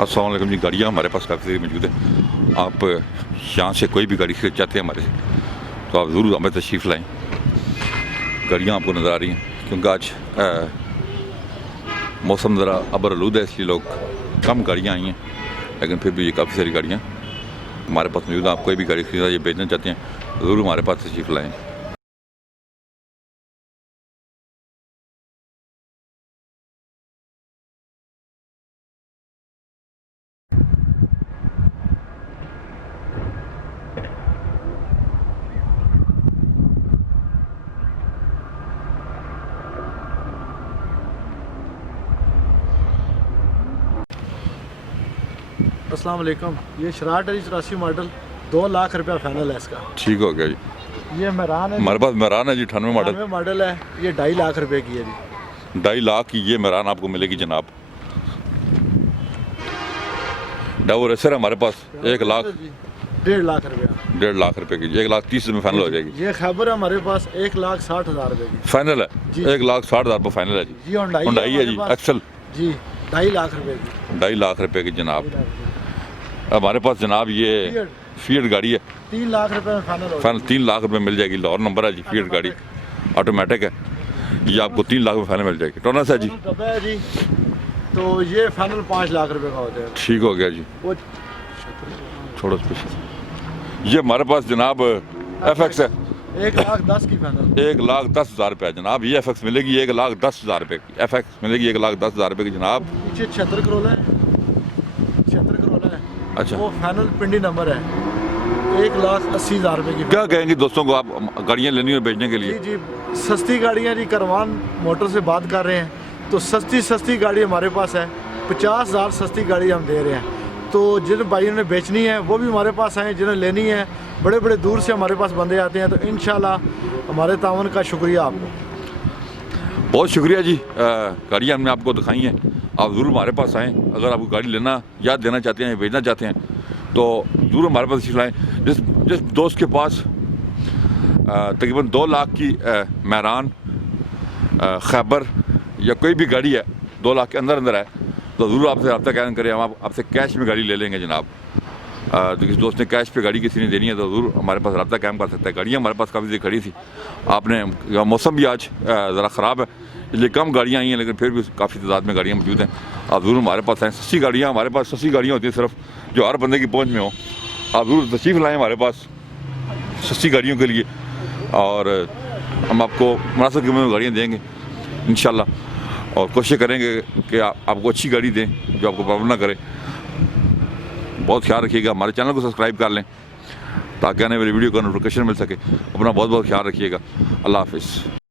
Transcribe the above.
अस्सलाम वालेकुम जी। गाड़ियाँ हमारे पास काफ़ी सारी मौजूद है। आप यहाँ से कोई भी गाड़ी खरीद चाहते हैं हमारे से, तो आप ज़रूर हमें तशरीफ़ लाएँ। गाड़ियाँ आपको नज़र आ रही हैं, क्योंकि आज मौसम ज़रा अबरआलूद है, इसलिए लोग कम गाड़ियाँ आई हैं, लेकिन फिर भी ये काफ़ी सारी गाड़ियाँ हमारे पास मौजूद हैं। आप कोई भी गाड़ी खरीदना ये बेचना चाहते हैं, ज़रूर हमारे पास तशरीफ़ लाएँ। अस्सलाम वालेकुम। ये शराट है 84 मॉडल, 2 लाख रुपया फाइनल है इसका। ठीक हो गया जी। ये मेरान है, हमारे पास मेरान है जी 98 मॉडल है। ये 2.5 लाख रुपए की है जी। 2.5 लाख की ये मेरान आपको मिलेगी जनाब। डावो रेसर हमारे पास 1 लाख 1.5 लाख रुपया, 1.5 लाख रुपए की, 1,30,000 में फाइनल हो जाएगी। ये खैबर है हमारे पास 1,60,000 रुपए की फाइनल है जी। 1,60,000 पर फाइनल है जी। जी हुंडई है जी, एक्सल जी 2.5 लाख रुपए की। 2.5 लाख रुपए की जनाब हमारे पास जनाब। ये फीएट गाड़ी है, 3 लाख रुपए में फाइनल 3 लाख रुपए मिल जाएगी। लाहौर नंबर है जी, फीएट गाड़ी ऑटोमेटिक है। ये आपको 3 लाख में फाइनल मिल जाएगी। टोनस है जी। जी तो ये फाइनल 5 लाख रुपए का हो जाएगा। ठीक हो गया जी। वो छोड़ो पीछे। ये हमारे पास जनाब FX है, 1,10,000 की फाइनल। 1,10,000 रुपये जनाब। ये FX मिलेगी 1,10,000 रुपये की। FX मिलेगी 1,10,000 रुपये की जनाब। पीछे 76 करोला है, 76 करोला है। अच्छा, वो फाइनल पिंडी नंबर है, 1,80,000 रुपए की। क्या कहेंगे दोस्तों को आप गाड़ियाँ लेनी और बेचने के लिए? जी सस्ती गाड़ियाँ जी, करवान मोटर से बात कर रहे हैं तो सस्ती गाड़ी हमारे पास है। 50,000 सस्ती गाड़ी हम दे रहे हैं। तो जिन भाइयों ने बेचनी है वो भी हमारे पास आए, जिन्हें लेनी है बड़े बड़े दूर से हमारे पास बंदे आते हैं। तो इंशाल्लाह हमारे तावन का शुक्रिया आपको। बहुत शुक्रिया जी। गाड़ियाँ हमने आपको दिखाई हैं, आप ज़रूर हमारे पास आएँ। अगर आपको गाड़ी लेना या देना चाहते हैं, भेजना चाहते हैं, तो ज़रूर हमारे पास सिखलाएँ। जिस दोस्त के पास तकरीबन 2 लाख की मेरान, खैबर या कोई भी गाड़ी है 2 लाख के अंदर है, तो ज़रूर आपसे रब्ता कायम करें। हम आपसे कैश में गाड़ी ले लेंगे जनाब। तो किसी दोस्त ने कैश पे गाड़ी किसी ने देनी है तो ज़रूर हमारे पास रब्ता कायम कर सकता है। गाड़ियाँ हमारे पास काफ़ी देर खड़ी थी, आपने मौसम भी आज ज़रा ख़राब है, इसलिए कम गाड़ियाँ आई हैं, लेकिन फिर भी काफ़ी तादाद में गाड़ियाँ मौजूद हैं। आप ज़रूर हमारे पास आएँ। सस्ती गाड़ियाँ हमारे पास, सस्ती गाड़ियाँ होती हैं सिर्फ जो हर बंदे की पहुँच में हो। आप ज़रूर तशरीफ़ लाएँ हमारे पास सस्ती गाड़ियों के लिए, और हम आपको मुनासिब कीमत में गाड़ियाँ देंगे इंशाल्लाह। और कोशिश करेंगे कि आपको अच्छी गाड़ी दें जो आपको प्रॉब्लम ना करे। बहुत ख्याल रखिएगा। हमारे चैनल को सब्सक्राइब कर लें ताकि आने वाली वीडियो का नोटिफिकेशन मिल सके। अपना बहुत बहुत ख्याल रखिएगा। अल्लाह हाफ़िज़।